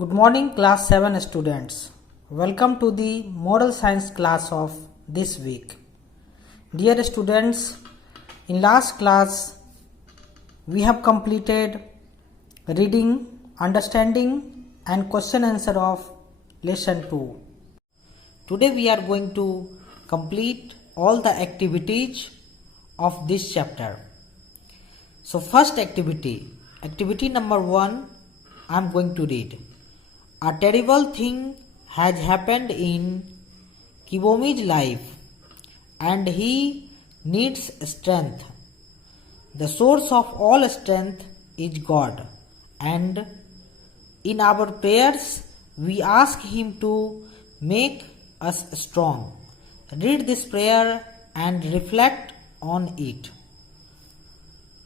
Good morning, class 7 students. Welcome to the moral science class of this week. Dear students, in last class we have completed reading, understanding and question answer of lesson 2. Today we are going to complete all the activities of this chapter. So first activity number 1, I am going to read. A terrible thing has happened in Kibomi's life and he needs strength. The source of all strength is God, and in our prayers we ask Him to make us strong. Read this prayer and reflect on it.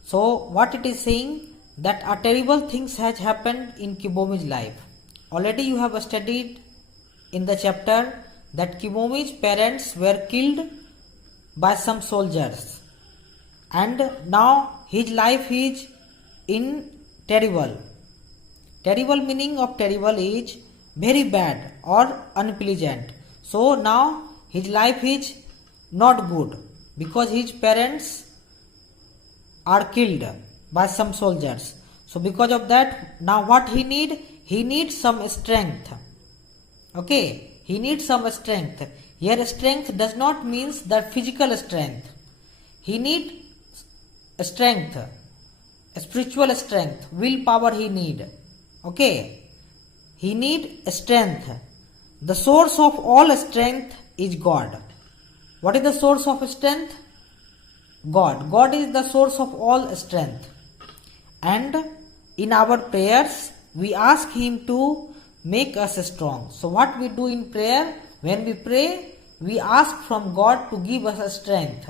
So what it is saying, that a terrible thing has happened in Kibomi's life. Already you have studied in the chapter that Kibomi's parents were killed by some soldiers, and now his life is in terrible. Terrible meaning of terrible is very bad or unpleasant. So now his life is not good because his parents are killed by some soldiers. So because of that, now what he need? He needs some strength. Okay, he needs some strength. Here strength does not mean the physical strength. He needs strength, spiritual strength, willpower he need. Okay, he need strength. The source of all strength is God. What is the source of strength? God. God is the source of all strength. And in our prayers we ask Him to make us strong. So what we do in prayer? When we pray, we ask from God to give us strength.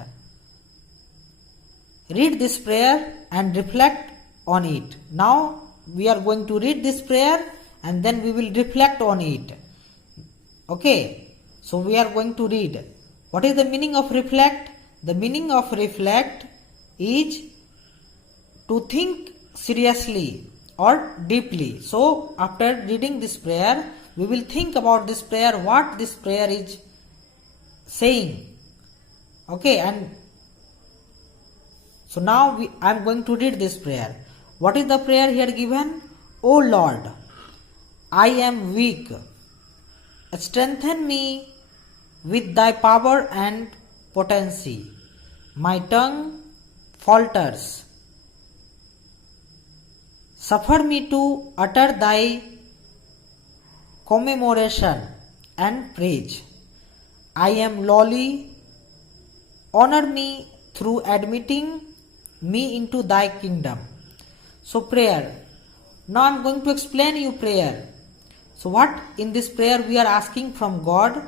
Read this prayer and reflect on it. Now we are going to read this prayer and then we will reflect on it. Okay, so we are going to read. What is the meaning of reflect? The meaning of reflect is to think seriously or deeply. So after reading this prayer, we will think about this prayer, what this prayer is saying. Okay, and so now I am going to read this prayer. What is the prayer here given? O Lord, I am weak. Strengthen me with thy power and potency. My tongue falters. Suffer me to utter thy commemoration and praise. I am lowly. Honor me through admitting me into thy kingdom. So prayer. Now I am going to explain you prayer. So what in this prayer we are asking from God?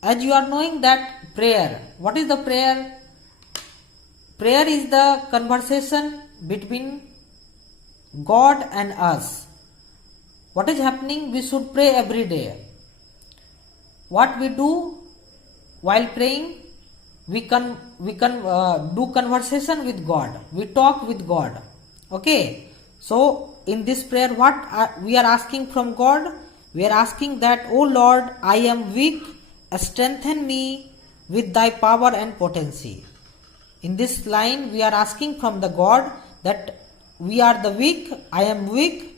As you are knowing that prayer. What is the prayer? Prayer is the conversation between God and us. What is happening? We should pray every day. What we do while praying? We can do conversation with God. We talk with God. Okay. So in this prayer, what we are asking from God? We are asking that, O Lord, I am weak. Strengthen me with thy power and potency. In this line, we are asking from the God that we are the weak, I am weak,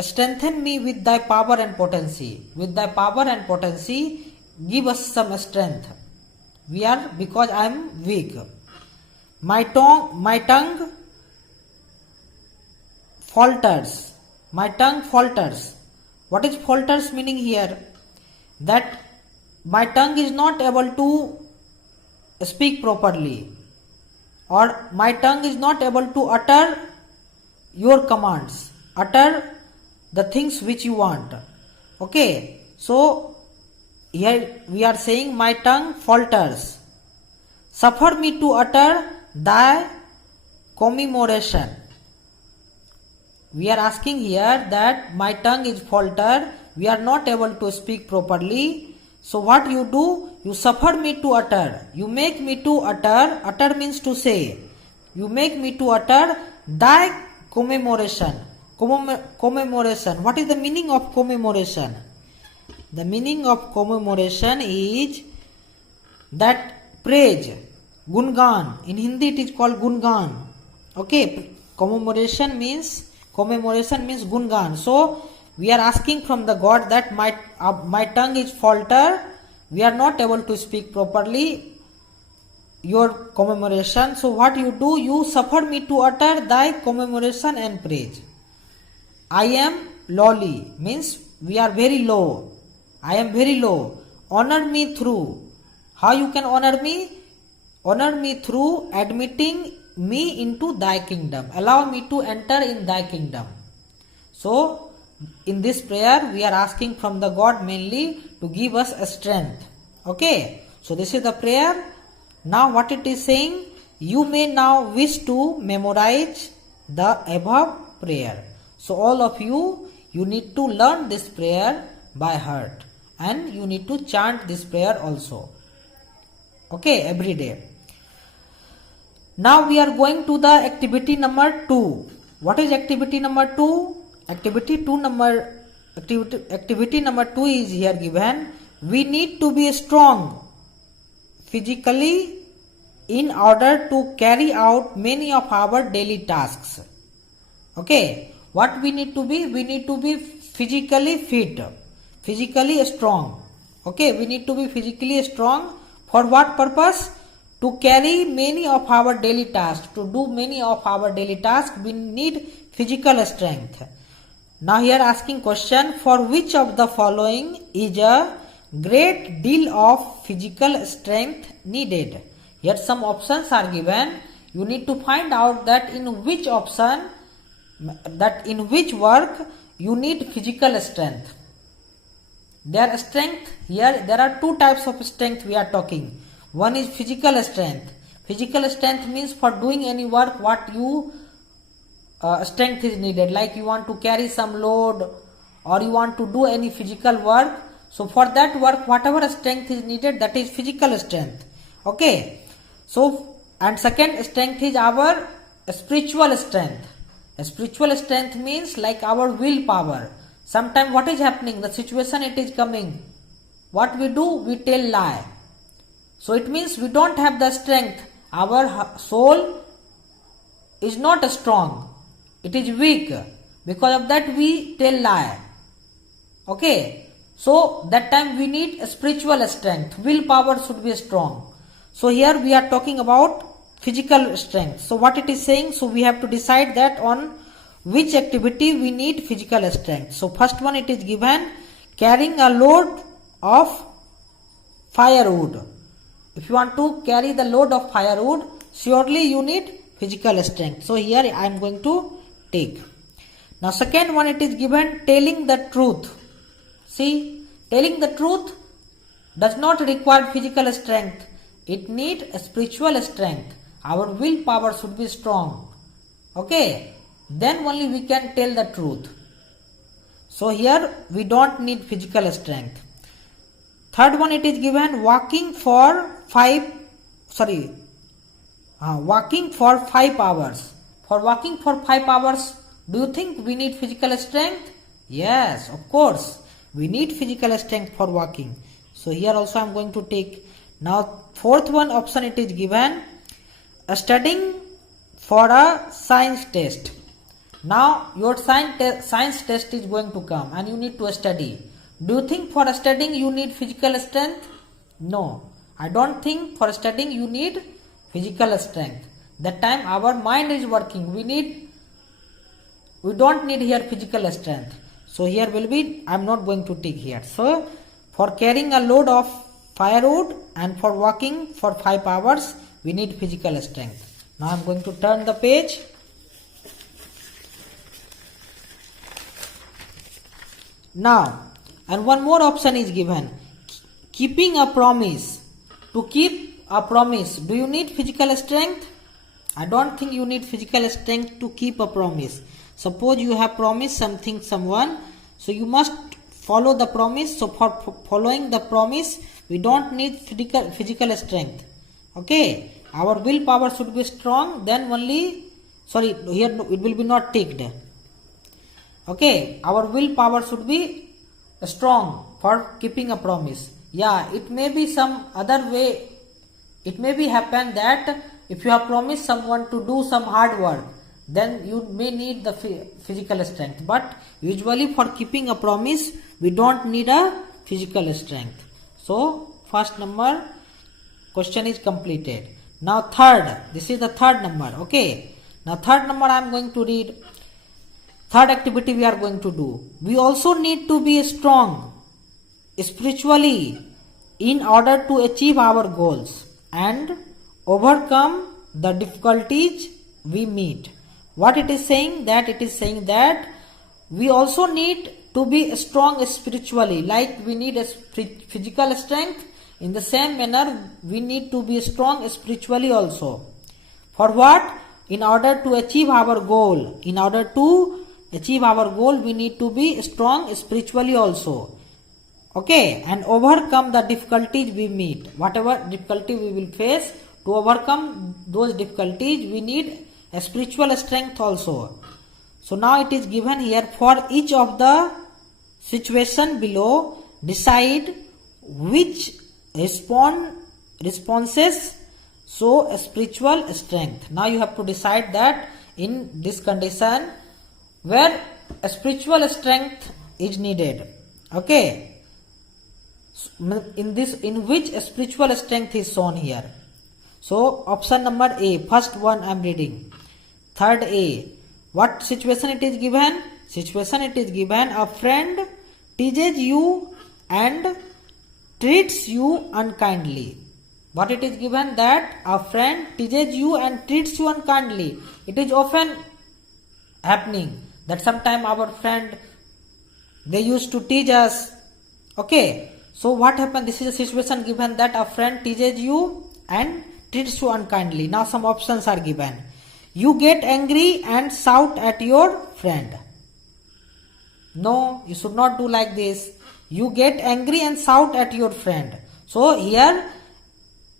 strengthen me with thy power and potency. With thy power and potency, give us some strength. Because I am weak. My tongue falters. My tongue falters. What is falters meaning here? That my tongue is not able to speak properly, or my tongue is not able to utter your commands, utter the things which you want. Okay, so here we are saying my tongue falters. Suffer me to utter thy commemoration. We are asking here that my tongue is falter, we are not able to speak properly. So what you do? You suffer me to utter. You make me to utter. Utter means to say. You make me to utter thy commemoration. Commemoration. What is the meaning of commemoration? The meaning of commemoration is that praise, gungan. In Hindi it is called gungan. Okay, commemoration means gungan. So we are asking from the God that my tongue is falter. We are not able to speak properly your commemoration. So what you do? You suffer me to utter thy commemoration and praise. I am lowly means we are very low. I am very low. Honor me through. How you can honor me? Honor me through admitting me into thy kingdom. Allow me to enter in thy kingdom. So in this prayer we are asking from the God mainly to give us a strength. Okay. So this is the prayer. Now what it is saying? You may now wish to memorize the above prayer. So all of you need to learn this prayer by heart. And you need to chant this prayer also. Okay, every day. Now we are going to the activity number 2. What is activity number 2? Activity number 2 is here given. We need to be strong physically in order to carry out many of our daily tasks. Okay, what we need to be? We need to be physically fit, physically strong. Okay, we need to be physically strong. For what purpose? To carry many of our daily tasks. To do many of our daily tasks, we need physical strength. Now here asking question, for which of the following is a great deal of physical strength needed? Here some options are given. You need to find out that in which option, that in which work you need physical strength. Their strength, here there are two types of strength we are talking. One is physical strength. Physical strength means for doing any work what you strength is needed, like you want to carry some load or you want to do any physical work. So for that work whatever strength is needed, that is physical strength. Okay. So and second strength is our spiritual strength. Spiritual strength means like our willpower. Sometimes what is happening? The situation it is coming. What we do? We tell lie. So it means we don't have the strength. Our soul is not strong. It is weak. Because of that we tell lie. Okay. So that time we need a spiritual strength. Willpower should be strong. So here we are talking about physical strength. So what it is saying? So we have to decide that on which activity we need physical strength. So first one it is given, carrying a load of firewood. If you want to carry the load of firewood, surely you need physical strength. So here I am going to take. Now second one it is given, telling the truth. See, telling the truth does not require physical strength. It needs a spiritual strength. Our willpower should be strong. Okay. Then only we can tell the truth. So here we don't need physical strength. Third one it is given, walking for 5 hours. For walking for 5 hours, do you think we need physical strength? Yes, of course. We need physical strength for walking. So here also I am going to take. Now fourth one option it is given, studying for a science test. Now your science test is going to come and you need to study. Do you think for studying you need physical strength? No, I don't think for studying you need physical strength. That time our mind is working. We don't need here physical strength. So here will be, I am not going to take here. So for carrying a load of firewood and for walking for 5 hours we need physical strength. Now I am going to turn the page. Now, and one more option is given, keeping a promise. To keep a promise, do you need physical strength? I don't think you need physical strength to keep a promise. Suppose you have promised something someone, so you must follow the promise. So for following the promise, we don't need physical strength. Okay, our willpower should be strong. Then only, sorry, here it will be not ticked. Okay, our willpower should be strong for keeping a promise. Yeah, it may be some other way. It may be happen that if you have promised someone to do some hard work, then you may need the physical strength. But usually for keeping a promise, we don't need a physical strength. So first number question is completed. Now third, this is the third number. Okay, now third number I am going to read. Third activity we are going to do. We also need to be strong spiritually in order to achieve our goals and overcome the difficulties we meet. What it is saying? That it is saying that we also need to be strong spiritually, like we need a physical strength. In the same manner, we need to be strong spiritually also. For what? In order to achieve our goal. In order to achieve our goal, we need to be strong spiritually also. Okay, and overcome the difficulties we meet. Whatever difficulty we will face, to overcome those difficulties, we need a spiritual strength also. So now it is given here, for each of the situation below, decide which responses show a spiritual strength. Now you have to decide that in this condition where a spiritual strength is needed. Okay, in which a spiritual strength is shown here. So option number A, first one I am reading. Third A, what situation it is given? Situation it is given, a friend teases you and treats you unkindly. What it is given? That a friend teases you and treats you unkindly. It is often happening that sometime our friend, they used to tease us. Okay, so what happened? This is a situation given that a friend teases you and treats you unkindly. Now some options are given. You get angry and shout at your friend. No, you should not do like this. You get angry and shout at your friend. So here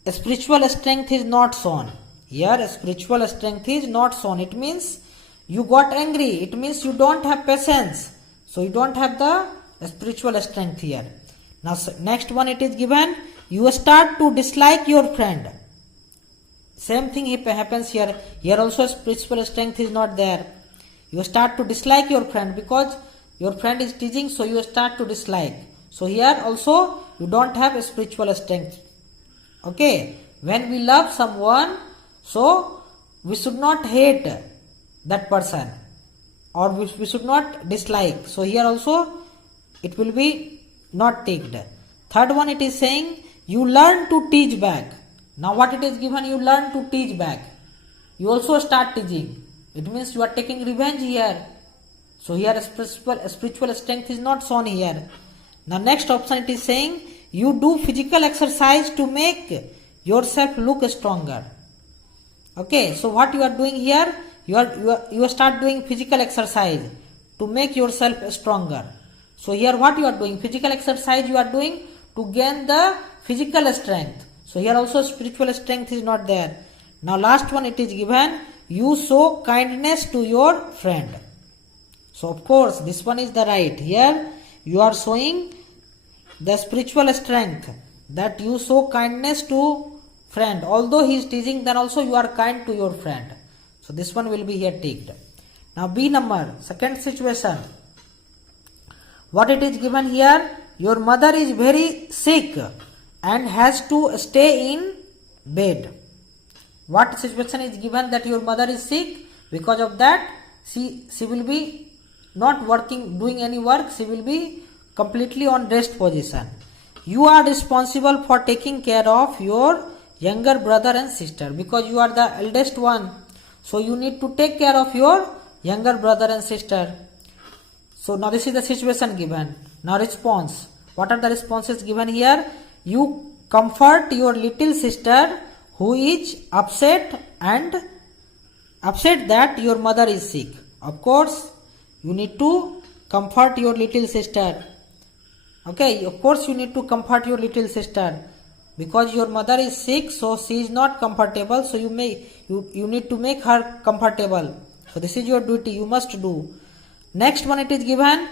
a spiritual strength is not shown. Here a spiritual strength is not shown. It means you got angry. It means you don't have patience. So you don't have the spiritual strength here. Now next one it is given. You start to dislike your friend. Same thing happens here. Here also spiritual strength is not there. You start to dislike your friend because your friend is teasing, so you start to dislike. So here also you don't have a spiritual strength. Okay, when we love someone, so we should not hate that person or we should not dislike. So here also it will be not ticked. Third one it is saying you learn to teach back. Now what it is given? You learn to teach back. You also start teaching. It means you are taking revenge here. So here a spiritual strength is not shown here. Now next option it is saying you do physical exercise to make yourself look stronger. Okay, so what you are doing here? You start doing physical exercise to make yourself stronger. So here what you are doing? Physical exercise you are doing to gain the physical strength. So here also spiritual strength is not there. Now last one it is given, you show kindness to your friend. So of course this one is the right. Here you are showing the spiritual strength, that you show kindness to friend. Although he is teasing, then also you are kind to your friend. So this one will be here ticked. Now B number, second situation. What it is given here? Your mother is very sick and has to stay in bed. What situation is given? That your mother is sick. Because of that, she will be not doing any work. She will be completely on rest position. You are responsible for taking care of your younger brother and sister because you are the eldest one. So you need to take care of your younger brother and sister. So now this is the situation given. Now response. What are the responses given here? You comfort your little sister who is upset that your mother is sick. Of course, you need to comfort your little sister. Okay, of course you need to comfort your little sister because your mother is sick, so she is not comfortable. So you need to make her comfortable. So this is your duty. You must do. Next one, it is given,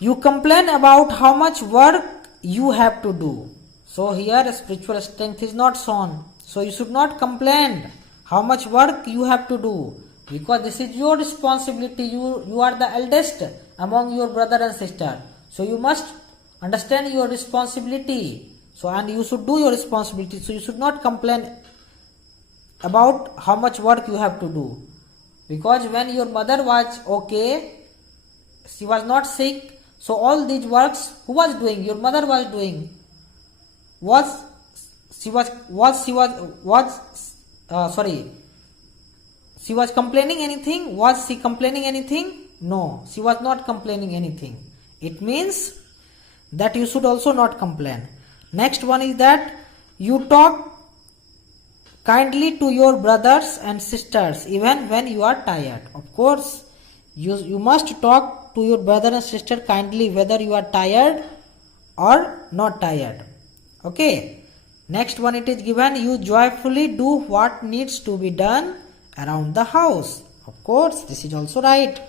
you complain about how much work you have to do. So here spiritual strength is not shown. So you should not complain how much work you have to do, because this is your responsibility. You are the eldest among your brother and sister. So you must understand your responsibility. So and you should do your responsibility. So you should not complain about how much work you have to do. Because when your mother was okay, she was not sick, so all these works who was doing? Your mother was doing. She was complaining anything? Was she complaining anything? No, she was not complaining anything. It means that you should also not complain. Next one is that you talk kindly to your brothers and sisters even when you are tired. Of course, you must talk to your brother and sister kindly whether you are tired or not tired. Okay. Next one, it is given, you joyfully do what needs to be done around the house. Of course, this is also right.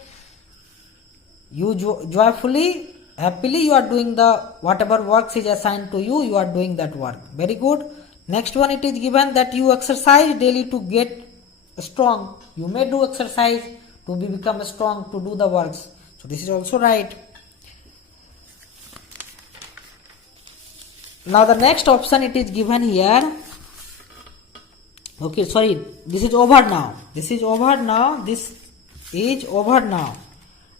You joyfully, happily you are doing the whatever works is assigned to you, you are doing that work. Very good. Next one, it is given that you exercise daily to get strong. You may do exercise to become strong, to do the works. So this is also right. Now the next option, it is given here. Okay, sorry, this is over now. This is over now. This is over now.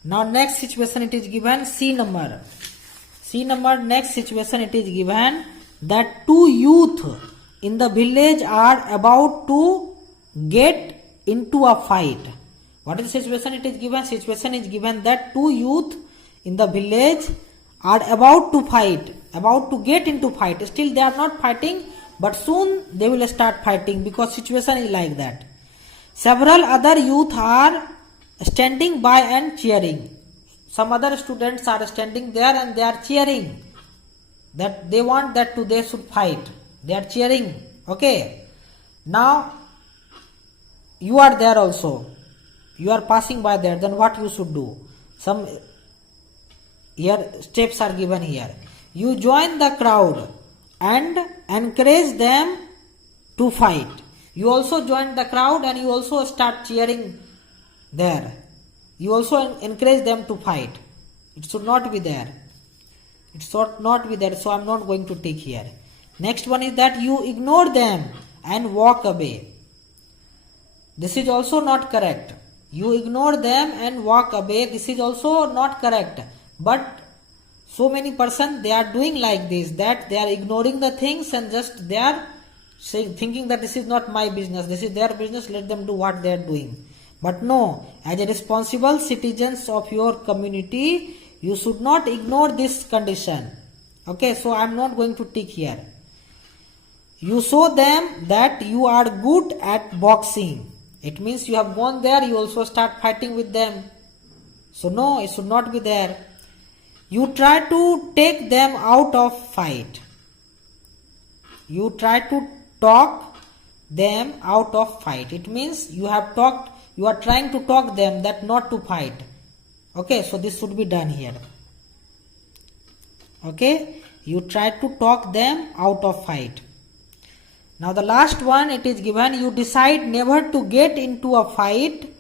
Now next situation, it is given C number. C number, next situation, it is given that two youth in the village are about to get into a fight. What is the situation? It is given, situation is given that two youth in the village are about to fight, about to get into fight. Still they are not fighting, but soon they will start fighting, because situation is like that. Several other youth are standing by and cheering. Some other students are standing there and they are cheering, that they want that they should fight. They are cheering. Okay. Now you are there also. You are passing by there. Then what you should do? Some here steps are given here. You join the crowd and encourage them to fight. You also join the crowd and you also start cheering there. You also encourage them to fight. It should not be there. It should not be there. So I am not going to take here. Next one is that you ignore them and walk away. This is also not correct. You ignore them and walk away. This is also not correct. But so many persons, they are doing like this, that they are ignoring the things and just they are thinking that this is not my business, this is their business, let them do what they are doing. But no, as a responsible citizens of your community, you should not ignore this condition. Okay, so I am not going to tick here. You show them that you are good at boxing. It means you have gone there, you also start fighting with them. So no, it should not be there. You try to take them out of fight. You try to talk them out of fight. It means you are trying to talk them that not to fight. Okay, so this should be done here. Okay, you try to talk them out of fight. Now the last one, it is given, you decide never to get into a fight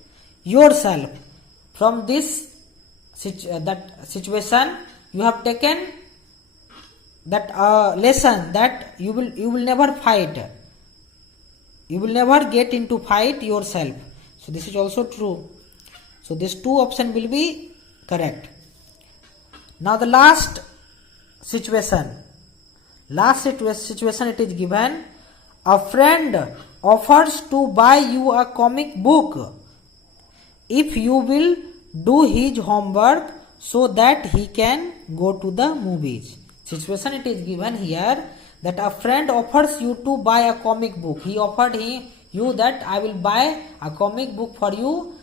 yourself. From this that situation, you have taken that lesson that you will never fight. You will never get into fight yourself. So this is also true. So these two options will be correct. Now the last situation. It is given, a friend offers to buy you a comic book if you will do his homework so that he can go to the movies. Situation, it is given here that a friend offers you to buy a comic book. He offered you that I will buy a comic book for you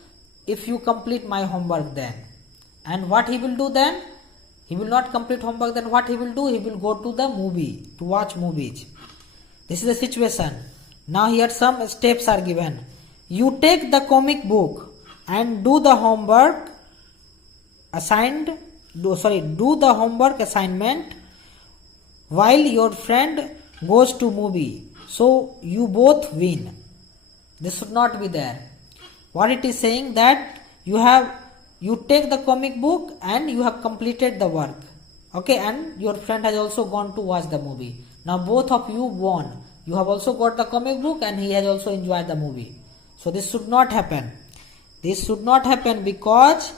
if you complete my homework then. And what he will do then? He will not complete homework, then what he will do? He will go to the movie to watch movies. This is the situation. Now here some steps are given. You take the comic book and do the homework do the homework assignment while your friend goes to movie, so you both win. This should not be there. What it is saying, that you take the comic book and you have completed the work, okay, and your friend has also gone to watch the movie. Now both of you won. You have also got the comic book and he has also enjoyed the movie. So this should not happen. This should not happen, because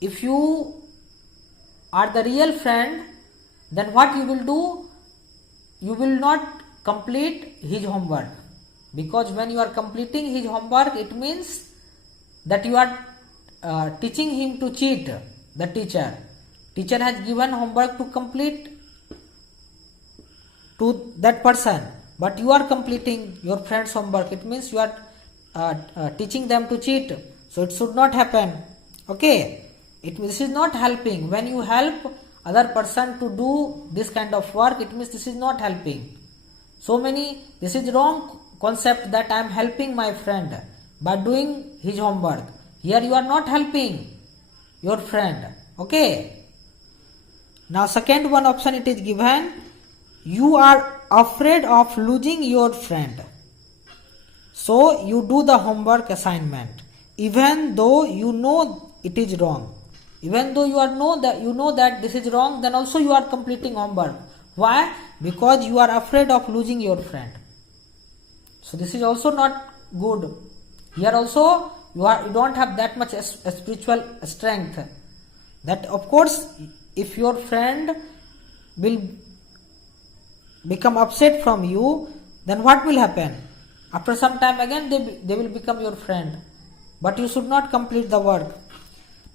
if you are the real friend, then what you will do? You will not complete his homework, because when you are completing his homework, it means that you are teaching him to cheat the teacher. Teacher has given homework to complete to that person, but you are completing your friend's homework. It means you are teaching them to cheat. So it should not happen. Okay, this is not helping. When you help other person to do this kind of work, it means this is not helping. This is wrong concept, that I am helping my friend by doing his homework. Here you are not helping your friend. Okay. Now second one option it is given, you are afraid of losing your friend, so you do the homework assignment even though you know it is wrong. Even though you know that this is wrong, then also you are completing homework. Why? Because you are afraid of losing your friend. So this is also not good. Here also you don't have that much spiritual strength. That of course, if your friend will become upset from you, then what will happen? After some time again they will become your friend. But you should not complete the work.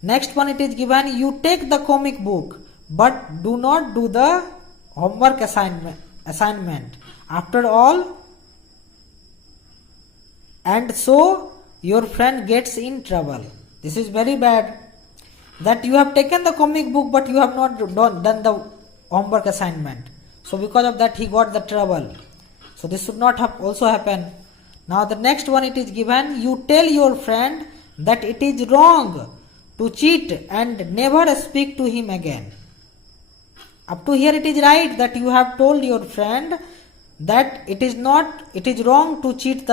Next one it is given, you take the comic book but do not do the homework assignment after all, and so your friend gets in trouble. This is very bad, that you have taken the comic book but you have not done the homework assignment. So because of that he got the trouble. So this should not have also happen. Now the next one it is given, you tell your friend that it is wrong to cheat and never speak to him again. Up to here it is right, that you have told your friend that it is wrong to cheat.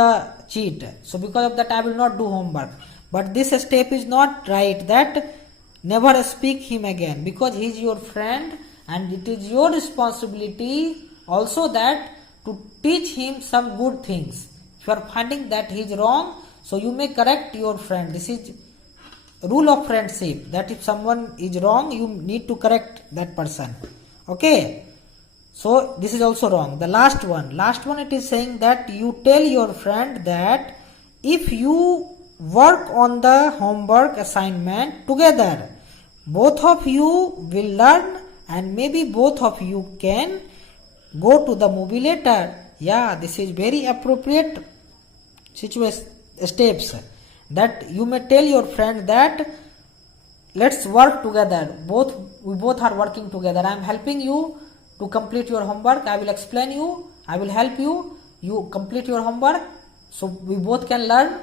So because of that I will not do homework. But this step is not right, that never speak him again, because he is your friend and it is your responsibility also that to teach him some good things. If you are finding that he is wrong, so you may correct your friend. This is rule of friendship, that if someone is wrong, you need to correct that person. Okay. So this is also wrong. The last one it is saying that you tell your friend that if you work on the homework assignment together, both of you will learn and maybe both of you can go to the movie later. Yeah, this is very appropriate steps, that you may tell your friend that let's work together. We both are working together. I am helping you to complete your homework. I will explain you. I will help you. You complete your homework, so we both can learn.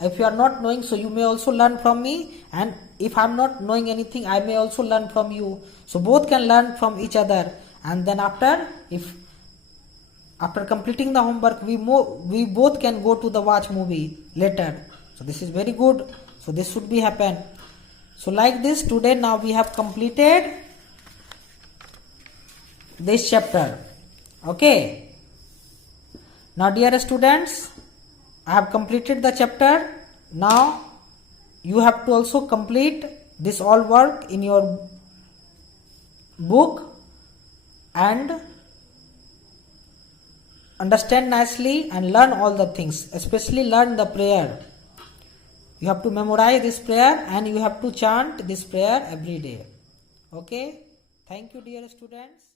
If you are not knowing, so you may also learn from me, and if I am not knowing anything, I may also learn from you. So both can learn from each other, and then after completing the homework, we both can go to the watch movie later. So this is very good. So this should be happen. So like this, today now we have completed this chapter. Okay. Now dear students, I have completed the chapter. Now you have to also complete this all work in your book and understand nicely and learn all the things, especially learn the prayer. You have to memorize this prayer and you have to chant this prayer every day. Okay. Thank you dear students.